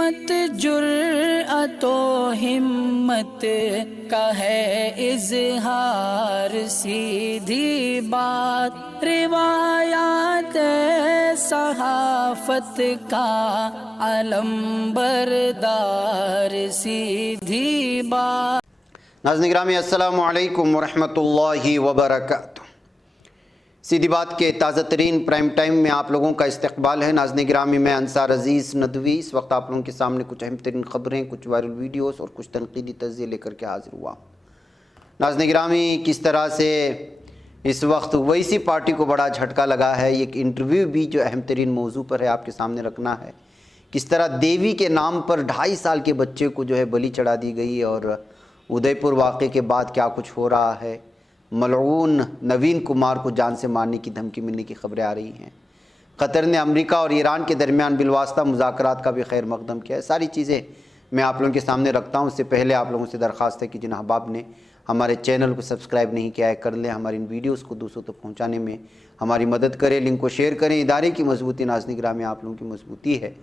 सीमत जुर्अतो हिम्मत का है इजहार, सीधी बात रिवायात सहाफत का अलम बरदार, सीधी बात। नाज़रीन गिरामी अस्सलामु अलैकुम वरहमतुल्लाहि वबरकातुहू। सीधी बात के ताज़ा तरीन प्राइम टाइम में आप लोगों का इस्तकबाल है। नाज़रीन गिरामी, मैं अंसार अज़ीज़ नदवी इस वक्त आप लोगों के सामने कुछ अहम तरीन ख़बरें, कुछ वायरल वीडियोस और कुछ तनकीदी तज़्ज़िये लेकर के हाज़िर हुआ। नाज़रीन गिरामी, किस तरह से इस वक्त ओवैसी पार्टी को बड़ा झटका लगा है। एक इंटरव्यू भी जो अहम तरीन मौजू पर है आपके सामने रखना है। किस तरह देवी के नाम पर 2.5 साल के बच्चे को जो है बलि चढ़ा दी गई और उदयपुर वाक़े के बाद क्या कुछ हो रहा है। मलऊन नवीन कुमार को जान से मारने की धमकी मिलने की खबरें आ रही हैं। कतर ने अमेरिका और ईरान के दरमियान बिलवास्ता मुज़ाकरात का भी खैर मकदम किया है। सारी चीज़ें मैं आप लोगों के सामने रखता हूँ। उससे पहले आप लोगों से दरख्वास्त है कि जिन अहबाब ने हमारे चैनल को सब्सक्राइब नहीं किया है कर लें। हमारी इन वीडियोज़ को दूसरों तक पहुँचाने में हमारी मदद करें। लिंक को शेयर करें। इदारे की मजबूती नाज़रीन गिरामी आप लोगों की मजबूती है।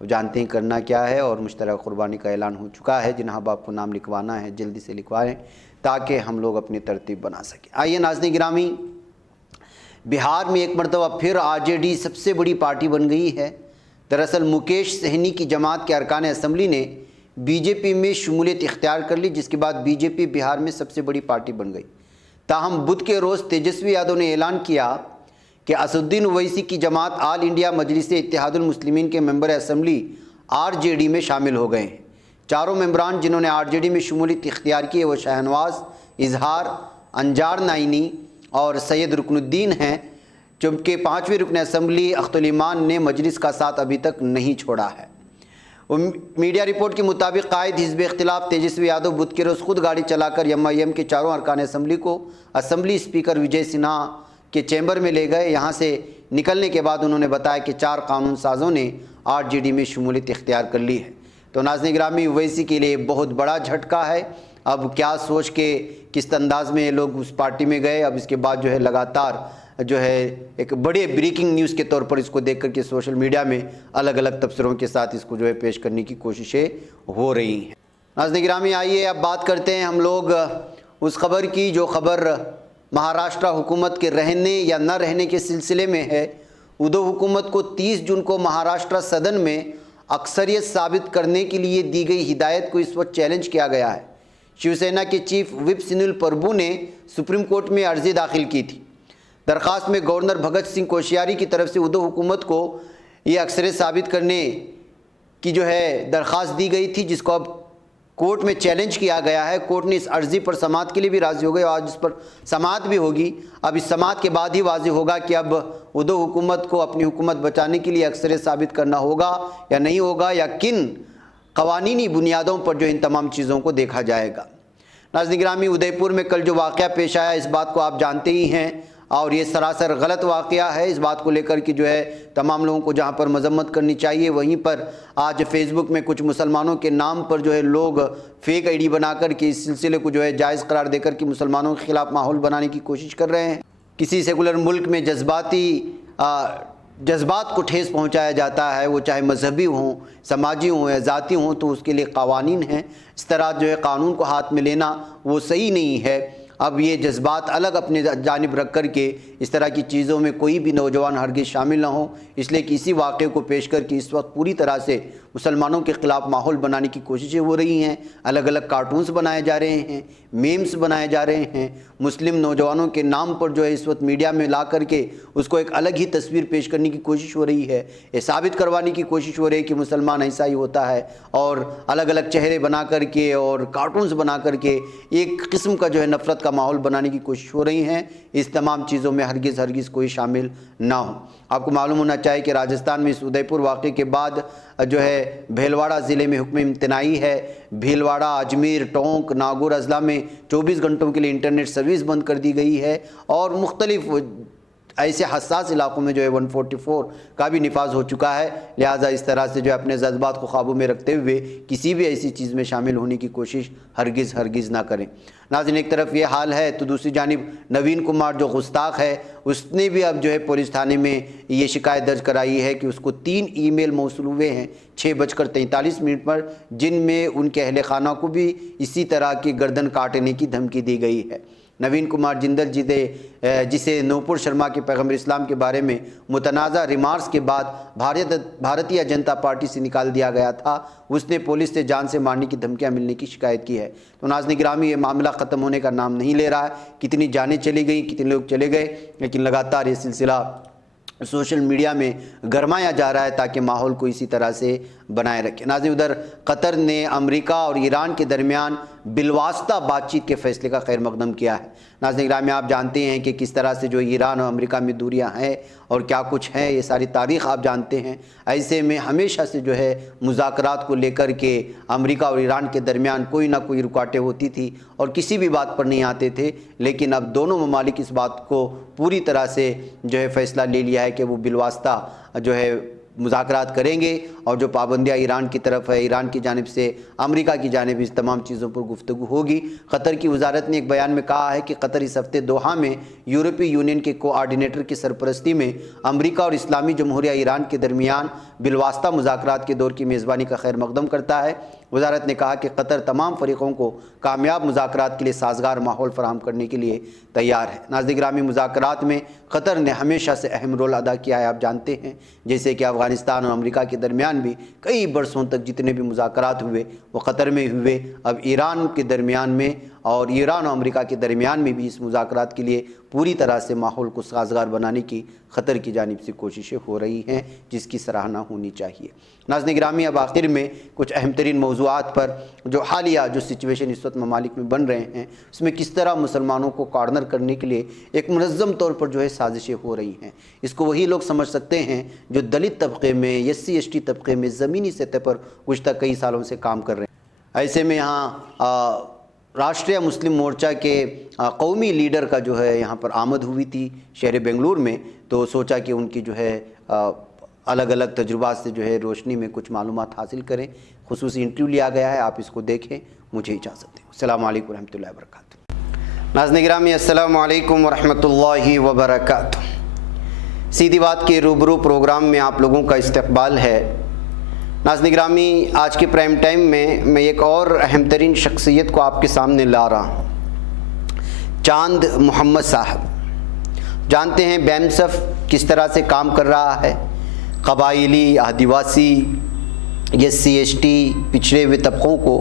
जानते हैं करना क्या है और मुश्तरक कुर्बानी का ऐलान हो चुका है। जिन अहबाब को नाम लिखवाना है जल्दी से लिखवाएं ताकि हम लोग अपनी तरतीब बना सकें। आइए नाज़रीन गिरामी, बिहार में एक मरतबा फिर आरजेडी सबसे बड़ी पार्टी बन गई है। दरअसल मुकेश सहनी की जमात के अरकान असम्बली ने बीजेपी में शमूलियत इख्तियार कर ली, जिसके बाद बीजेपी बिहार में सबसे बड़ी पार्टी बन गई। ताहम बुध के रोज़ तेजस्वी यादव ने ऐलान किया कि असदुद्दीन ओवैसी की जमात आल इंडिया मजलिस इत्तेहादुल मुस्लिमीन के मेंबर असम्बली आरजेडी में शामिल हो गए हैं। चारों मेंबरान जिन्होंने आरजेडी में शमूलियत इख्तियार की है वो शाहनवाज, इजहार, अंजार नाइनी और सैयद रुकनुद्दीन हैं, जबकि 5वीं रुकन असम्बली अख्तुल ईमान ने मजलिस का साथ अभी तक नहीं छोड़ा है। मीडिया रिपोर्ट के मुताबिक कायद हिज़्ब इख्तिलाफ तेजस्वी यादव बुध के रोज़ खुद गाड़ी चलाकर एमआईएम के चारों अरकान असम्बली को असम्बली स्पीकर विजय सिन्हा के चैम्बर में ले गए। यहाँ से निकलने के बाद उन्होंने बताया कि 4 कानून साजों ने आरजेडी में शमूलियत इख्तियार कर ली है। तो नाज़रीन गिरामी, ओवैसी के लिए बहुत बड़ा झटका है। अब क्या सोच के किस अंदाज में ये लोग उस पार्टी में गए। अब इसके बाद जो है लगातार जो है एक बड़े ब्रेकिंग न्यूज़ के तौर पर इसको देख कर के सोशल मीडिया में अलग अलग तबसरों के साथ इसको जो है पेश करने की कोशिशें हो रही हैं। नाज़रीन गिरामी, आइए अब बात करते हैं हम लोग उस खबर की जो खबर महाराष्ट्र हुकूमत के रहने या न रहने के सिलसिले में है। उद्धव हुकूमत को 30 जून को महाराष्ट्र सदन में अक्सरियत साबित करने के लिए दी गई हिदायत को इस वक्त चैलेंज किया गया है। शिवसेना के चीफ विप सुनील प्रभु ने सुप्रीम कोर्ट में अर्जी दाखिल की थी। दरख्वास्त में गवर्नर भगत सिंह कोश्यारी की तरफ से उद्धव हुकूमत को ये अक्सरियत साबित करने की जो है दरख्वास्त दी गई थी, जिसको अब कोर्ट में चैलेंज किया गया है। कोर्ट ने इस अर्जी पर समाअत के लिए भी राज़ी हो गए और आज इस पर समाअत भी होगी। अब इस समाअत के बाद ही वाज़ेह होगा कि अब उद्धव हुकूमत को अपनी हुकूमत बचाने के लिए अक्सरियत साबित करना होगा या नहीं होगा, या किन क़वानीनी बुनियादों पर जो इन तमाम चीज़ों को देखा जाएगा। नाज़रीन गिरामी, उदयपुर में कल जो वाक़या पेश आया इस बात को आप जानते ही हैं और ये सरासर गलत वाक़या है। इस बात को लेकर कि जो है तमाम लोगों को जहाँ पर मजम्मत करनी चाहिए, वहीं पर आज फेसबुक में कुछ मुसलमानों के नाम पर जो है लोग फेक आईडी बनाकर के इस सिलसिले को जो है जायज़ करार देकर कि मुसलमानों के ख़िलाफ़ माहौल बनाने की कोशिश कर रहे हैं। किसी सेकुलर मुल्क में जज्बात को ठेस पहुँचाया जाता है, वो चाहे मजहबी हों, समाजी हों या ज़ाती हों, तो उसके लिए क़वानीन हैं। इस तरह जो है कानून को हाथ में लेना वो सही नहीं है। अब ये जज्बात अलग अपने जानिब रख कर के इस तरह की चीज़ों में कोई भी नौजवान हरगिज़ शामिल ना हो, इसलिए कि इसी वाक़े को पेश करके इस वक्त पूरी तरह से मुसलमानों के ख़िलाफ़ माहौल बनाने की कोशिशें हो रही हैं। अलग अलग कार्टून्स बनाए जा रहे हैं, मीम्स बनाए जा रहे हैं। मुस्लिम नौजवानों के नाम पर जो है इस वक्त मीडिया में ला करके उसको एक अलग ही तस्वीर पेश करने की कोशिश हो रही है। ये साबित करवाने की कोशिश हो रही है कि मुसलमान ऐसा ही होता है और अलग अलग चेहरे बना करके और कार्टून्स बना करके एक किस्म का जो है नफ़रत का माहौल बनाने की कोशिश हो रही हैं। इस तमाम चीज़ों में हरगिज़ कोई शामिल ना हो। आपको मालूम होना चाहिए कि राजस्थान में इस उदयपुर वाक़े के बाद जो है भीलवाड़ा ज़िले में हुक्म इम्तनाई है। भीलवाड़ा, अजमेर, टोंक, नागौर अजला में 24 घंटों के लिए इंटरनेट सर्विस बंद कर दी गई है और मुख्तलिफ ऐसे हसास इलाकों में जो है 144 का भी निफाज हो चुका है। लिहाजा इस तरह से जो है अपने जज्बात को काबू में रखते हुए किसी भी ऐसी चीज़ में शामिल होने की कोशिश हरगिज़ ना करें। नाज़रीन, एक तरफ ये हाल है तो दूसरी जानिब नवीन कुमार जो गुस्ताख है उसने भी अब जो है पुलिस थाने में ये शिकायत दर्ज कराई है कि उसको 3 ईमेल मौसूल हुए हैं 6:43 पर, जिनमें उनके अहले खाना को भी इसी तरह की गर्दन काटने की धमकी दी गई है। नवीन कुमार जिंदल जिसे नूपुर शर्मा के पैगम्बर इस्लाम के बारे में मुतनाज़ा रिमार्क्स के बाद भारतीय जनता पार्टी से निकाल दिया गया था, उसने पुलिस से जान से मारने की धमकियां मिलने की शिकायत की है। तो नाज़रीन गिरामी, ये मामला ख़त्म होने का नाम नहीं ले रहा है। कितनी जानें चली गई, कितने लोग चले गए, लेकिन लगातार ये सिलसिला सोशल मीडिया में गरमाया जा रहा है ताकि माहौल को इसी तरह से बनाए रखें। नाज़रीन, उधर कतर ने अमेरिका और ईरान के दरमियान बिलवास्ता बातचीत के फैसले का खैर मकदम किया है। नाज़रीन ग्रामी, आप जानते हैं कि किस तरह से जो ईरान और अमेरिका में दूरियां हैं और क्या कुछ है, ये सारी तारीख़ आप जानते हैं। ऐसे में हमेशा से जो है मुज़ाकरात को लेकर के अमेरिका और ईरान के दरमियान कोई ना कोई रुकावटें होती थी और किसी भी बात पर नहीं आते थे। लेकिन अब दोनों ममालिक इस बात को पूरी तरह से जो है फ़ैसला ले लिया है कि वो बिलवास्ता जो है मुज़ाकरात करेंगे और जो पाबंदियाँ ईरान की तरफ है, ईरान की जानिब से अमेरिका की जानिब, इस तमाम चीज़ों पर गुफ्तगू होगी। कतर की वजारत ने एक बयान में कहा है कि कतर इस हफ्ते दोहा में यूरोपीय यूनियन के कोऑर्डिनेटर की सरपरस्ती में अमेरिका और इस्लामी जमहूरिया ईरान के दरमियान बिलवास्ता मुज़ाकरात के दौर की मेज़बानी का खैर मकदम करता है। वजारत ने कहा कि कतर तमाम फ़रीक़ों को कामयाब मुज़ाकरात के लिए साजगार माहौल फराहम करने के लिए तैयार है। नाज़रीन गिरामी, मुज़ाकरात में कतर ने हमेशा से अहम रोल अदा किया है। आप जानते हैं जैसे कि अफ़गानिस्तान और अमेरिका के दरमियान भी कई बरसों तक जितने भी मुज़ाकरात हुए वो कतर में हुए। अब ईरान के दरमियान में और ईरान और अमेरिका के दरमियान में भी इस मुज़ाकरात के लिए पूरी तरह से माहौल को साजगार बनाने की क़तर की जानिब से कोशिशें हो रही हैं, जिसकी सराहना होनी चाहिए। नाज़रीन गिरामी, अब आखिर में कुछ अहम तरीन मौज़ूआत पर जो हालिया जो सिचुएशन इस वक्त ममालिक में बन रहे हैं, उसमें किस तरह मुसलमानों को कॉर्नर करने के लिए एक मुनज़्ज़म तौर पर जो है साजिशें हो रही हैं। इसको वही लोग समझ सकते हैं जो दलित तबके में, SC ST तबके में ज़मीनी सतह पर गुज़श्ता कई सालों से काम कर रहे हैं। ऐसे में यहाँ राष्ट्रीय मुस्लिम मोर्चा के कौमी लीडर का जो है यहाँ पर आमद हुई थी शहर बेंगलुरु में, तो सोचा कि उनकी जो है अलग अलग तजुर्बात से जो है रोशनी में कुछ मालूमात हासिल करें। खुसूसी इंटरव्यू लिया गया है, आप इसको देखें। मुझे इजाज़त दें। अस्सलामु अलैकुम रहमतुल्लाहि व बरकातुहू। नाज़रीन गिरामी, अस्सलामु अलैकुम व रहमतुल्लाहि व बरकातुहू। सीधी बात के रूबरू प्रोग्राम में आप लोगों का इस्तकबाल है। नाज़रीन गिरामी, आज के प्राइम टाइम में मैं एक और अहम तरीन शख्सियत को आपके सामने ला रहा हूँ, चांद मोहम्मद साहब। जानते हैं बैमसफ किस तरह से काम कर रहा है, कबाइली, आदिवासी, SC ST पिछड़े हुए तबकों को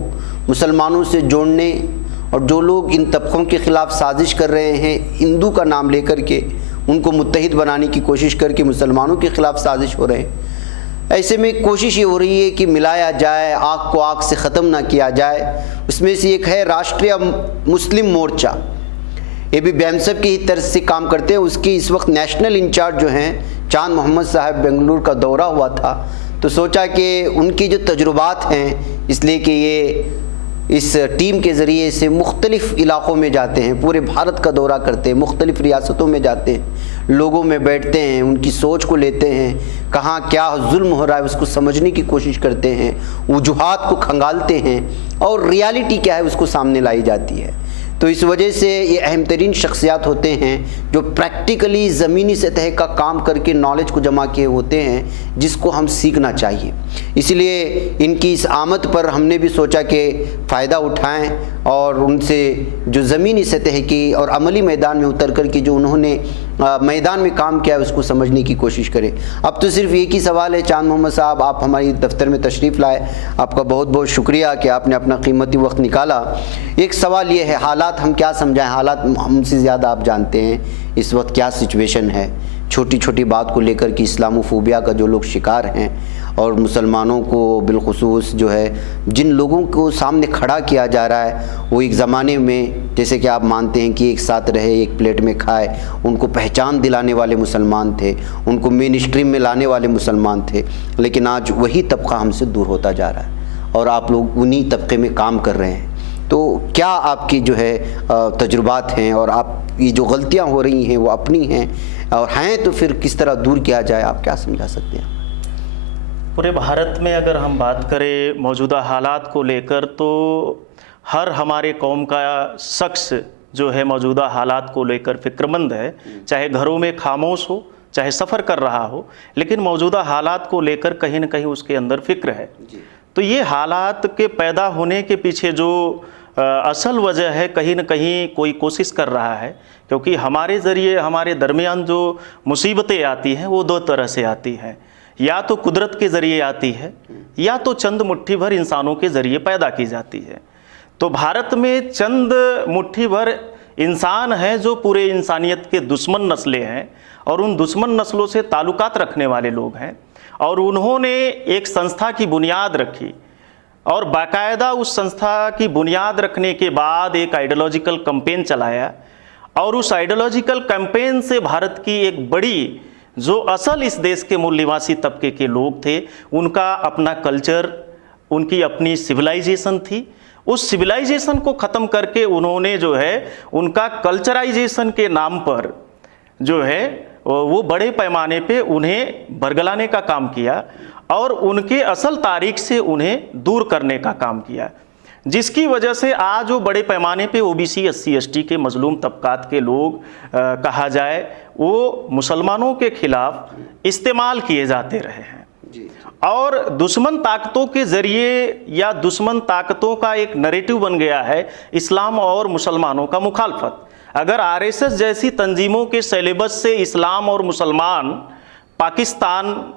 मुसलमानों से जोड़ने, और जो लोग इन तबकों के ख़िलाफ़ साजिश कर रहे हैं, हिंदू का नाम लेकर के उनको मुत्तहिद बनाने की कोशिश करके मुसलमानों के ख़िलाफ़ साजिश हो रहे हैं। ऐसे में कोशिश ये हो रही है कि मिलाया जाए, आग को आग से ख़त्म ना किया जाए। उसमें से एक है राष्ट्रीय मुस्लिम मोर्चा, ये भी बैमसफ की ही तर्ज से काम करते हैं। उसकी इस वक्त नेशनल इंचार्ज जो हैं चांद मोहम्मद साहब, बेंगलुरु का दौरा हुआ था, तो सोचा कि उनकी जो तजुर्बात हैं, इसलिए कि ये इस टीम के ज़रिए से मुख्तलिफ़ इलाक़ों में जाते हैं, पूरे भारत का दौरा करते हैं, मुख्तलिफ़ रियासतों में जाते हैं, लोगों में बैठते हैं, उनकी सोच को लेते हैं, कहाँ क्या जुल्म हो रहा है उसको समझने की कोशिश करते हैं, वजूहात को खंगालते हैं और रियलिटी क्या है उसको सामने लाई जाती है। तो इस वजह से ये अहम तरीन शख्सियात होते हैं जो प्रैक्टिकली ज़मीनी सतह का काम करके नॉलेज को जमा किए होते हैं, जिसको हम सीखना चाहिए। इसलिए इनकी इस आमद पर हमने भी सोचा कि फ़ायदा उठाएं और उनसे जो ज़मीनी सतह की और अमली मैदान में उतर कर के जो उन्होंने मैदान में काम किया है उसको समझने की कोशिश करें। अब तो सिर्फ एक ही सवाल है, चांद मोहम्मद साहब, आप हमारी दफ्तर में तशरीफ़ लाए, आपका बहुत बहुत शुक्रिया कि आपने अपना कीमती वक्त निकाला। एक सवाल ये है, हालात हम क्या समझाएं, हालात हमसे ज़्यादा आप जानते हैं इस वक्त क्या सिचुएशन है। छोटी छोटी बात को लेकर कि इस्लामोफोबिया का जो लोग शिकार हैं और मुसलमानों को बिलखुसूस जो है जिन लोगों को सामने खड़ा किया जा रहा है, वो एक ज़माने में जैसे कि आप मानते हैं कि एक साथ रहे, एक प्लेट में खाए, उनको पहचान दिलाने वाले मुसलमान थे, उनको मेन स्ट्रीम में लाने वाले मुसलमान थे। लेकिन आज वही तबका हमसे दूर होता जा रहा है और आप लोग उन्हीं तबके में काम कर रहे हैं। तो क्या आपकी जो है तजुर्बात हैं और आप ये जो गलतियां हो रही हैं वो अपनी हैं, और हैं तो फिर किस तरह दूर किया जाए, आप क्या समझा सकते हैं? पूरे भारत में अगर हम बात करें मौजूदा हालात को लेकर, तो हर हमारे कौम का शख्स जो है मौजूदा हालात को लेकर फिक्रमंद है, चाहे घरों में खामोश हो, चाहे सफ़र कर रहा हो, लेकिन मौजूदा हालात को लेकर कहीं न कहीं उसके अंदर फिक्र है। तो ये हालात के पैदा होने के पीछे जो असल वजह है, कहीं न कहीं कोई कोशिश कर रहा है, क्योंकि हमारे ज़रिए हमारे दरमियान जो मुसीबतें आती हैं वो दो तरह से आती हैं, या तो कुदरत के ज़रिए आती है, या तो चंद मुट्ठी भर इंसानों के ज़रिए पैदा की जाती है। तो भारत में चंद मुट्ठी भर इंसान हैं जो पूरे इंसानियत के दुश्मन नस्लें हैं, और उन दुश्मन नस्लों से ताल्लुकात रखने वाले लोग हैं, और उन्होंने एक संस्था की बुनियाद रखी, और बाकायदा उस संस्था की बुनियाद रखने के बाद एक आइडियोलॉजिकल कैंपेन चलाया, और उस आइडियोलॉजिकल कैंपेन से भारत की एक बड़ी जो असल इस देश के मूल निवासी तबके के लोग थे, उनका अपना कल्चर, उनकी अपनी सिविलाइजेशन थी। उस सिविलाइजेशन को ख़त्म करके उन्होंने जो है उनका कल्चराइजेशन के नाम पर जो है वो बड़े पैमाने पे उन्हें बरगलाने का काम किया, और उनके असल तारीख से उन्हें दूर करने का काम किया, जिसकी वजह से आज वो बड़े पैमाने पे ओबीसी SC ST के मजलूम तबकात के लोग कहा जाए, वो मुसलमानों के खिलाफ इस्तेमाल किए जाते रहे हैं। और दुश्मन ताकतों के ज़रिए या दुश्मन ताकतों का एक नैरेटिव बन गया है इस्लाम और मुसलमानों का मुखालफत। अगर RSS जैसी तंजीमों के सिलेबस से इस्लाम और मुसलमान, पाकिस्तान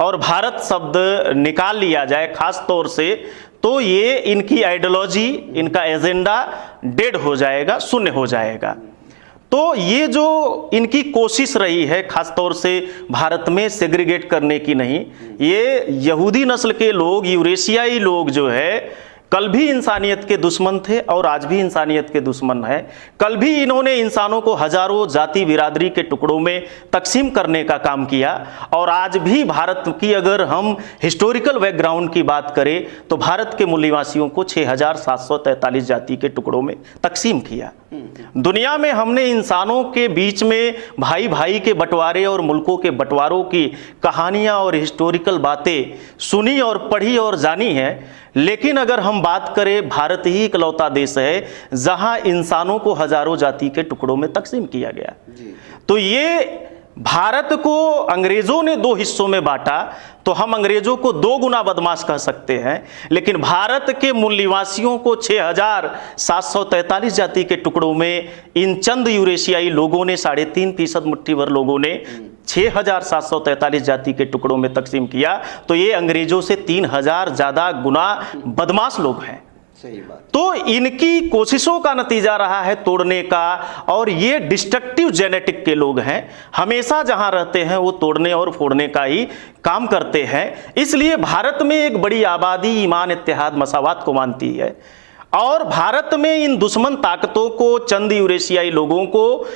और भारत शब्द निकाल लिया जाए ख़ास तौर से, तो ये इनकी आइडियोलॉजी, इनका एजेंडा डेड हो जाएगा, शून्य हो जाएगा। तो ये जो इनकी कोशिश रही है ख़ास तौर से भारत में सेग्रीगेट करने की नहीं, ये यहूदी नस्ल के लोग, यूरेशियाई लोग जो है कल भी इंसानियत के दुश्मन थे और आज भी इंसानियत के दुश्मन है। कल भी इन्होंने इंसानों को हजारों जाति बिरादरी के टुकड़ों में तकसीम करने का काम किया, और आज भी भारत की अगर हम हिस्टोरिकल बैकग्राउंड की बात करें तो भारत के मूल निवासियों को 6743 जाति के टुकड़ों में तकसीम किया। दुनिया में हमने इंसानों के बीच में भाई भाई के बंटवारे और मुल्कों के बंटवारों की कहानियां और हिस्टोरिकल बातें सुनी और पढ़ी और जानी है, लेकिन अगर हम बात करें, भारत ही इकलौता देश है जहां इंसानों को हजारों जाति के टुकड़ों में तकसीम किया गया। तो ये भारत को अंग्रेजों ने दो हिस्सों में बांटा, तो हम अंग्रेजों को दो गुना बदमाश कह सकते हैं, लेकिन भारत के मूल निवासियों को 6743 जाति के टुकड़ों में इन चंद यूरेशियाई लोगों ने 3.5% मुट्ठी भर लोगों ने 6743 जाति के टुकड़ों में तकसीम किया। तो ये अंग्रेजों से 3000 ज़्यादा गुना बदमाश लोग हैं। सही बात। तो इनकी कोशिशों का नतीजा रहा है तोड़ने का, और ये डिस्ट्रक्टिव जेनेटिक के लोग हैं, हमेशा जहां रहते हैं वो तोड़ने और फोड़ने का ही काम करते हैं। इसलिए भारत में एक बड़ी आबादी ईमान, इत्तेहाद, मसावात को मानती है, और भारत में इन दुश्मन ताकतों को, चंद यूरेशियाई लोगों को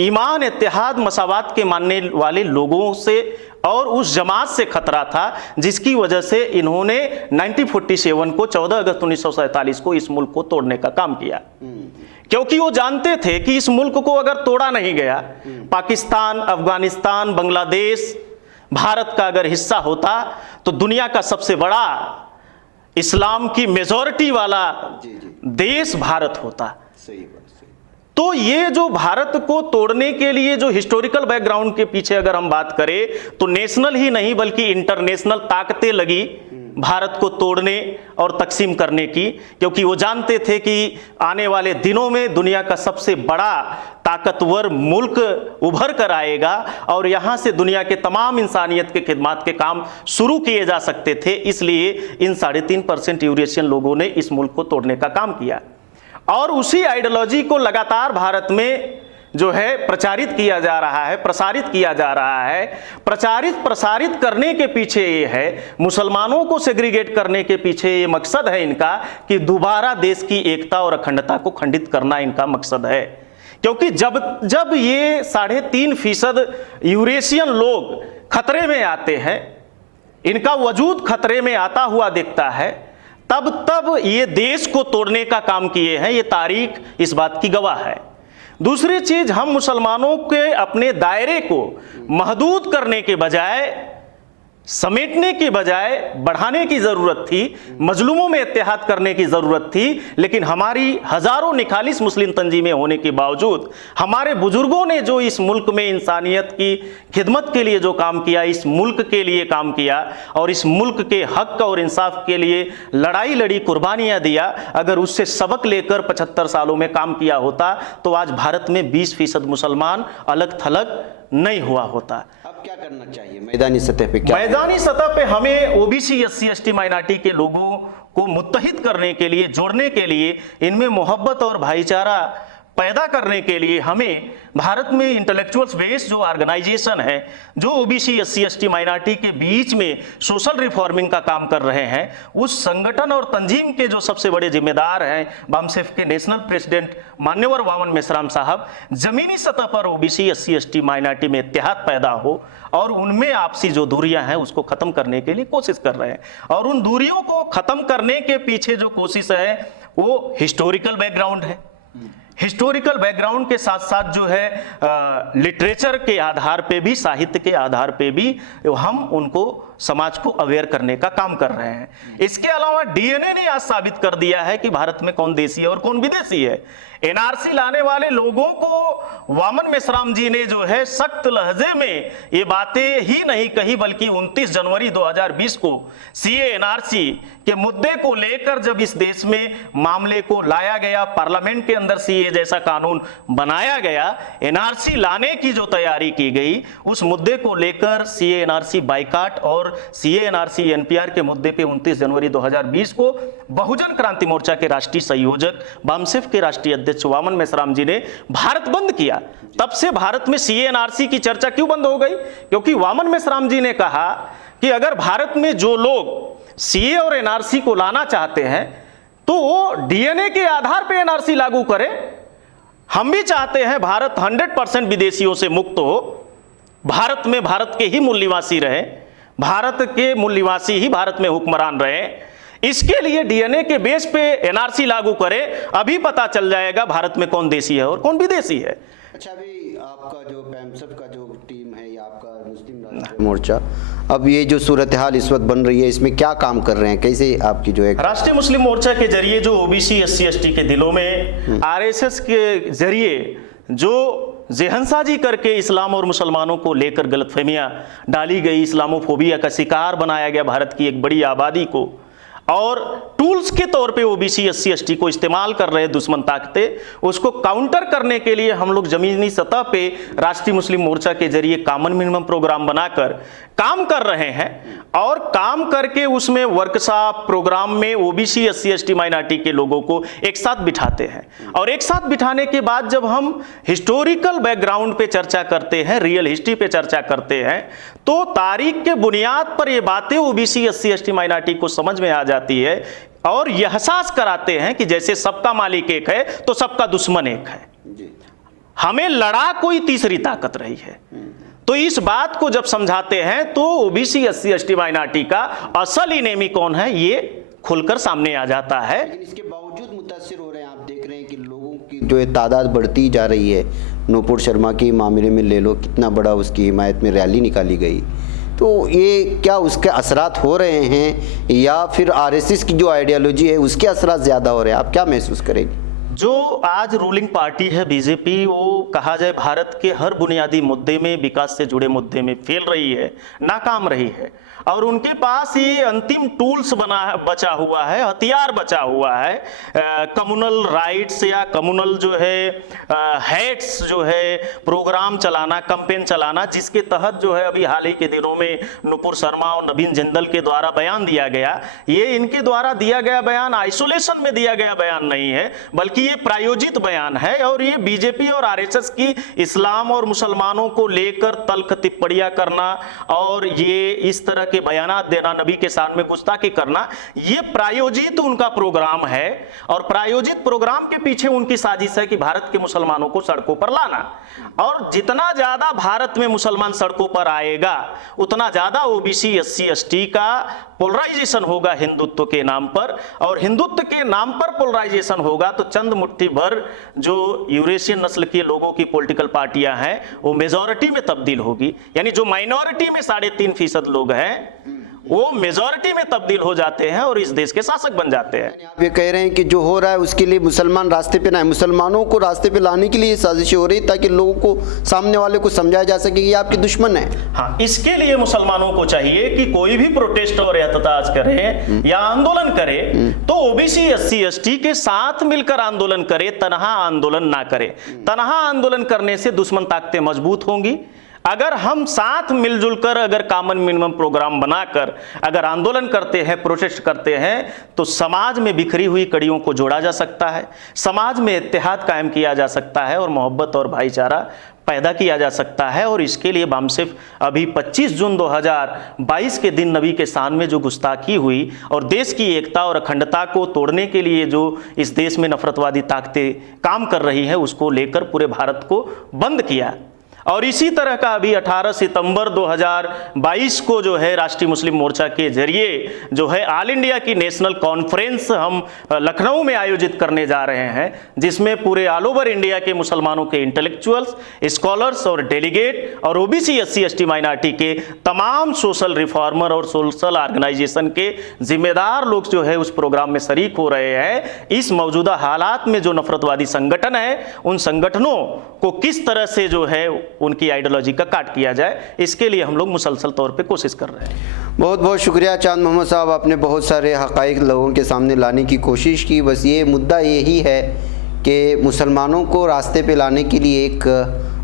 ईमान, इत्तेहाद, मसावात के मानने वाले लोगों से और उस जमात से खतरा था, जिसकी वजह से इन्होंने 1947 को 14 अगस्त 1947 को इस मुल्क को तोड़ने का काम किया, क्योंकि वो जानते थे कि इस मुल्क को अगर तोड़ा नहीं गया, पाकिस्तान, अफगानिस्तान, बांग्लादेश भारत का अगर हिस्सा होता तो दुनिया का सबसे बड़ा इस्लाम की मेजॉरिटी वाला देश भारत होता। सही बात। तो ये जो भारत को तोड़ने के लिए जो हिस्टोरिकल बैकग्राउंड के पीछे अगर हम बात करें, तो नेशनल ही नहीं बल्कि इंटरनेशनल ताकतें लगी भारत को तोड़ने और तकसीम करने की, क्योंकि वो जानते थे कि आने वाले दिनों में दुनिया का सबसे बड़ा ताकतवर मुल्क उभर कर आएगा, और यहाँ से दुनिया के तमाम इंसानियत के खिदमात के काम शुरू किए जा सकते थे। इसलिए इन 3.5% यूरेशियन लोगों ने इस मुल्क को तोड़ने का काम किया, और उसी आइडियोलॉजी को लगातार भारत में जो है प्रचारित किया जा रहा है, प्रसारित किया जा रहा है। प्रसारित करने के पीछे ये है, मुसलमानों को सेग्रीगेट करने के पीछे ये मकसद है इनका कि दोबारा देश की एकता और अखंडता को खंडित करना इनका मकसद है। क्योंकि जब ये 3.5% यूरेशियन लोग खतरे में आते हैं, इनका वजूद खतरे में आता हुआ दिखता है, तब ये देश को तोड़ने का काम किए हैं। ये तारीख इस बात की गवाह है। दूसरी चीज, हम मुसलमानों के अपने दायरे को महदूद करने के बजाय, समेटने के बजाय बढ़ाने की जरूरत थी, मजलूमों में इत्तेहाद करने की जरूरत थी। लेकिन हमारी हजारों निखालिस मुस्लिम तंजीमें होने के बावजूद, हमारे बुजुर्गों ने जो इस मुल्क में इंसानियत की खिदमत के लिए जो काम किया, इस मुल्क के लिए काम किया और इस मुल्क के हक और इंसाफ के लिए लड़ाई लड़ी, कुर्बानियां दिया, अगर उससे सबक लेकर 75 सालों में काम किया होता तो आज भारत में 20% मुसलमान अलग थलग नहीं हुआ होता। अब क्या करना चाहिए मैदानी सतह पे? क्या मैदानी सतह पे हमें ओबीसी, एससी, एसटी, माइनॉरिटी के लोगों को मुत्तहिद करने के लिए, जोड़ने के लिए, इनमें मोहब्बत और भाईचारा पैदा करने के लिए हमें भारत में इंटेलेक्चुअल्स बेस जो ऑर्गेनाइजेशन है, जो ओबीसी, एससी, एसटी, माइनॉरिटी के बीच में सोशल रिफॉर्मिंग का काम कर रहे हैं, उस संगठन और तंजीम के जो सबसे बड़े जिम्मेदार हैं बामसेफ के नेशनल प्रेसिडेंट मान्यवर वामन मेश्राम साहब, जमीनी सतह पर ओबीसी, एससी, एसटी, माइनॉरिटी में इत्तेहाद पैदा हो और उनमें आपसी जो दूरियां हैं उसको खत्म करने के लिए कोशिश कर रहे हैं। और उन दूरियों को खत्म करने के पीछे जो कोशिश है वो हिस्टोरिकल बैकग्राउंड है। हिस्टोरिकल बैकग्राउंड के साथ साथ जो है लिटरेचर के आधार पे भी, साहित्य के आधार पे भी हम उनको, समाज को अवेयर करने का काम कर रहे हैं। इसके अलावा डीएनए ने आज साबित कर दिया है कि भारत में कौन देशी है और कौन विदेशी है। एनआरसी लाने वाले लोगों को वामन मेश्राम जी ने जो है सख्त लहजे में ये बातें ही नहीं कही, बल्कि 29 जनवरी 2020 को सीए एनआरसी के मुद्दे को लेकर जब इस देश में मामले को लाया गया, पार्लियामेंट के अंदर सीए जैसा कानून बनाया गया, एनआरसी लाने की जो तैयारी की गई, उस मुद्दे को लेकर सीए एनआरसी बाइकाट और सीए एनआरसी एनपीआर के मुद्दे पे 29 जनवरी 2020 को बहुजन क्रांति मोर्चा के राष्ट्रीय संयोजक, बामसेफ के राष्ट्रीय अध्यक्ष वामन मेश्राम जी ने भारत बंद किया। तब से भारत में सीए एनआरसी की चर्चा क्यों बंद हो गई? क्योंकि वामन मेश्राम जी ने कहा कि अगर भारत में जो लोग सीए और एनआरसी को लाना चाहते हैं तो वो डीएनए के आधार पर एनआरसी लागू करें। हम भी चाहते हैं भारत 100% विदेशियों से मुक्त हो, भारत में भारत के ही मूल निवासी रहे, भारत के मूल निवासी ही भारत में हुक्मरान रहे। इसके लिए डीएनए के बेस पे एनआरसी लागू करें, अभी पता चल जाएगा भारत में कौन देशी है और कौन विदेशी है। अच्छा, अभी आपका जो पैमसफ का जो टीम है या आपका मुस्लिम राष्ट्रीय मोर्चा, अब ये जो सूरत हाल इस वक्त बन रही है, इसमें क्या काम कर रहे हैं? कैसे आपकी जो है राष्ट्रीय मुस्लिम मोर्चा के जरिए जो ओबीसी, एससी, एसटी के दिलों में आरएसएस के जरिए जो जेहनसाजी करके इस्लाम और मुसलमानों को लेकर गलतफहमियां डाली गई, इस्लामोफोबिया का शिकार बनाया गया भारत की एक बड़ी आबादी को, और टूल्स के तौर पे ओबीसी, एससी, एसटी को इस्तेमाल कर रहे दुश्मन ताकतें, उसको काउंटर करने के लिए हम लोग जमीनी सतह पे राष्ट्रीय मुस्लिम मोर्चा के जरिए कॉमन मिनिमम प्रोग्राम बनाकर काम कर रहे हैं। और काम करके उसमें वर्कशॉप प्रोग्राम में ओबीसी, एससी, एसटी, माइनॉरिटी के लोगों को एक साथ बिठाते हैं। और एक साथ बिठाने के बाद जब हम हिस्टोरिकल बैकग्राउंड पे चर्चा करते हैं, रियल हिस्ट्री पे चर्चा करते हैं, तो तारीख के बुनियाद पर ये बातें ओबीसी, एससी, एसटी, माइनॉरिटी को समझ में आ जाती है और यह एहसास कराते हैं कि जैसे सबका मालिक एक है तो सबका दुश्मन एक है, हमें लड़ा कोई तीसरी ताकत रही है। तो इस बात को जब समझाते हैं तो ओबीसी, एससी, एसटी, माइनॉरिटी का असल इनेमी कौन है ये खुलकर सामने आ जाता है। लेकिन इसके बावजूद मुतासिर हो रहे हैं, आप देख रहे हैं कि लोगों की जो है तादाद बढ़ती जा रही है। नूपुर शर्मा के मामले में ले लो, कितना बड़ा उसकी हिमायत में रैली निकाली गई। तो ये क्या उसके असरात हो रहे हैं या फिर आरएसएस की जो आइडियोलॉजी है उसके असरात ज़्यादा हो रहे हैं? आप क्या महसूस करेंगे? जो आज रूलिंग पार्टी है बीजेपी, वो कहा जाए भारत के हर बुनियादी मुद्दे में, विकास से जुड़े मुद्दे में फेल रही है, नाकाम रही है, और उनके पास ये अंतिम टूल्स बचा हुआ है, हथियार बचा हुआ है, कम्युनल राइट्स या कम्युनल जो है हेट्स जो है प्रोग्राम चलाना, कैंपेन चलाना, जिसके तहत जो है अभी हाल ही के दिनों में नुपुर शर्मा और नवीन जिंदल के द्वारा बयान दिया गया। ये इनके द्वारा दिया गया बयान आइसोलेशन में दिया गया बयान नहीं है, बल्कि ये प्रायोजित बयान है। और ये बीजेपी और आरएसएस की इस्लाम और मुसलमानों को लेकर तल्ख टिप्पणियां करना और ये इस तरह के बयानात देना, नबी के साथ में गुस्ताखी करना, ये प्रायोजित उनका प्रोग्राम है। और प्रायोजित प्रोग्राम के पीछे उनकी साजिश है कि भारत के मुसलमानों को सड़कों पर लाना, और जितना ज्यादा भारत में मुसलमान सड़कों पर आएगा उतना ज्यादा ओबीसी, एससी, एसटी का पोलराइजेशन होगा हिंदुत्व के नाम पर, और हिंदुत्व के नाम पर पोलराइजेशन होगा तो चंद मुट्ठी भर जो यूरेशियन नस्ल के लोगों की पॉलिटिकल पार्टियां हैं वो मेजॉरिटी में तब्दील होगी, यानी जो माइनॉरिटी में 3.5% लोग हैं वो मेजॉरिटी में तब्दील हो जाते हैं और इस देश के शासक बन जाते हैं। आप ये कह रहे हैं कि जो हो रहा है उसके लिए मुसलमान रास्ते पे ना आए, मुसलमानों को रास्ते पे लाने के लिए साजिशें हो रही ताकि लोगों को, सामने वाले को समझाया जा सके कि ये आपके दुश्मन है। हाँ, इसके लिए मुसलमानों को चाहिए कि कोई भी प्रोटेस्ट और एहतजाज करे या आंदोलन करे तो ओबीसी SC ST के साथ मिलकर आंदोलन करे, तनहा आंदोलन ना करे। तनहा आंदोलन करने से दुश्मन ताकतें मजबूत होंगी। अगर हम साथ मिलजुल कर अगर कॉमन मिनिमम प्रोग्राम बनाकर अगर आंदोलन करते हैं, प्रोटेस्ट करते हैं, तो समाज में बिखरी हुई कड़ियों को जोड़ा जा सकता है, समाज में इत्तेहाद कायम किया जा सकता है और मोहब्बत और भाईचारा पैदा किया जा सकता है। और इसके लिए बामसिफ अभी 25 जून 2022 के दिन नबी के शान में जो गुस्ताखी हुई और देश की एकता और अखंडता को तोड़ने के लिए जो इस देश में नफरतवादी ताकतें काम कर रही हैं, उसको लेकर पूरे भारत को बंद किया। और इसी तरह का अभी 18 सितंबर 2022 को जो है राष्ट्रीय मुस्लिम मोर्चा के जरिए जो है ऑल इंडिया की नेशनल कॉन्फ्रेंस हम लखनऊ में आयोजित करने जा रहे हैं, जिसमें पूरे ऑल ओवर इंडिया के मुसलमानों के इंटेलेक्चुअल्स, स्कॉलर्स और डेलीगेट और ओबीसी SC ST माइनॉरिटी के तमाम सोशल रिफॉर्मर और सोशल ऑर्गेनाइजेशन के जिम्मेदार लोग जो है उस प्रोग्राम में शरीक हो रहे हैं। इस मौजूदा हालात में जो नफरतवादी संगठन है, उन संगठनों को किस तरह से जो है उनकी आइडियोलॉजी का काट किया जाए, इसके लिए हम लोग मुसलसल तौर पे कोशिश कर रहे हैं। बहुत बहुत शुक्रिया चांद मोहम्मद साहब, आपने बहुत सारे हक़ाइक़ लोगों के सामने लाने की कोशिश की। बस ये मुद्दा यही है कि मुसलमानों को रास्ते पे लाने के लिए एक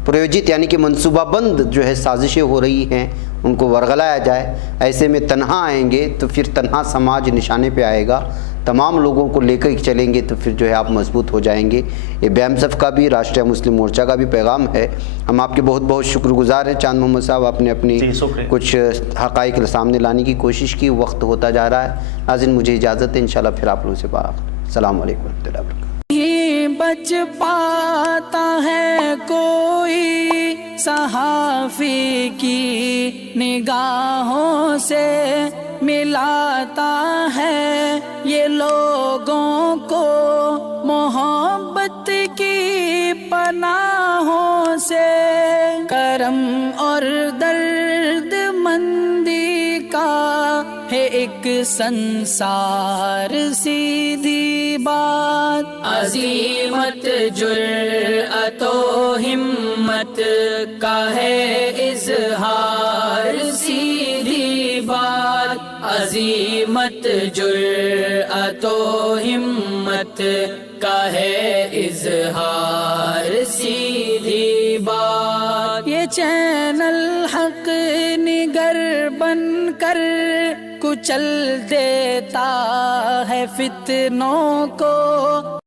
प्रयोजित यानी कि मनसूबाबंद जो है साजिशें हो रही हैं, उनको वरगलाया जाए। ऐसे में तन्हा आएंगे तो फिर तन्हा समाज निशाने पे आएगा, तमाम लोगों को लेकर चलेंगे तो फिर जो है आप मजबूत हो जाएंगे। ये BAMSF का भी, राष्ट्रीय मुस्लिम मोर्चा का भी पैगाम है। हम आपके बहुत बहुत शुक्रगुजार हैं चांद मोहम्मद साहब, आपने अपनी कुछ हक़ाइक़ सामने लाने की कोशिश की। वक्त होता जा रहा है। नाज़रीन, मुझे इजाज़त है, इंशाल्लाह फिर आप लोगों से बात। अस्सलाम वालेकुम रहमतुल्लाहि व बरकातहू। बच पाता है कोई सहाफ़ी की निगाहों से, मिलाता है ये लोगों को मोहब्बत की पनाहों से। करम और दर्द मंदी का है एक संसार, सीधी बात। अज़ीमत जुर्अतो हिम्मत का है इज़हार, सीधी बात। अज़ीमत जुर्अतो हिम्मत का है इज़हार, सीधी बात। ये चैनल हक निगर बनकर कुचल देता है फितनों को।